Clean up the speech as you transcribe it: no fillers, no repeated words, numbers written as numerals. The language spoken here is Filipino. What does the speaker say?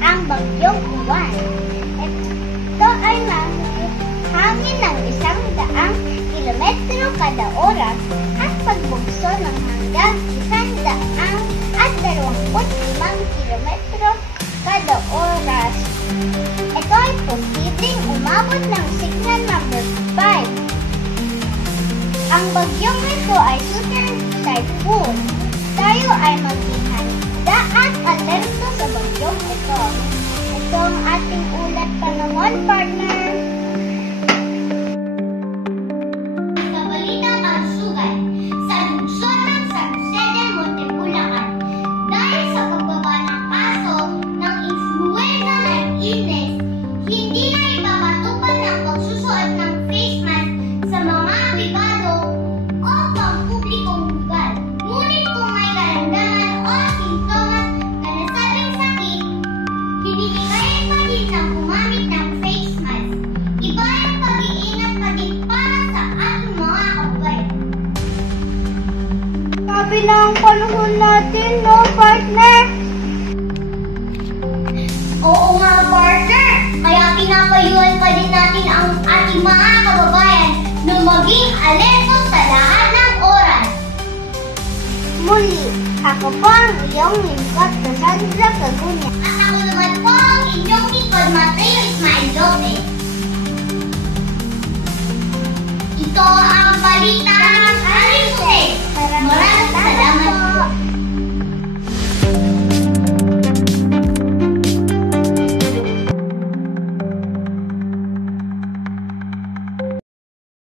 ang bagyong Uwan. Ito ay hangin ng 100 kilometro kada oras at pagbugso ng hanggang 125 kilometro kada oras. Ito ay posibleng umabot ng signal number 5. Ang bagyong ito ay super typhoon. Tayo ay maging handa at alerto sa bagyong ito. Ito ang ating ulat panahon, partner. Sa balitang kalusugan, sa lungsod ng San Jose del Monte, Bulacan, dahil sa pagbaba ng kaso ng influenza ng illness, hindi na ipapatupad ang pagsusuot ng face mask sa mga pribado o pampublikong lugar. Ngunit kung may karamdaman o sintomas na nasabing sakit, hinihikayan pa din ng gumamit ng face mask. Iba ang pag-iingat pa din para sa ating mga kababayan. Sabi na ang panahon natin, no, partner? Oo nga, partner. Kaya pinapayuhan pa din natin ang ating mga kababayan na maging alerto sa lahat ng oras. Muli, ako po ang iyong lingkod na Sandra Cagunya.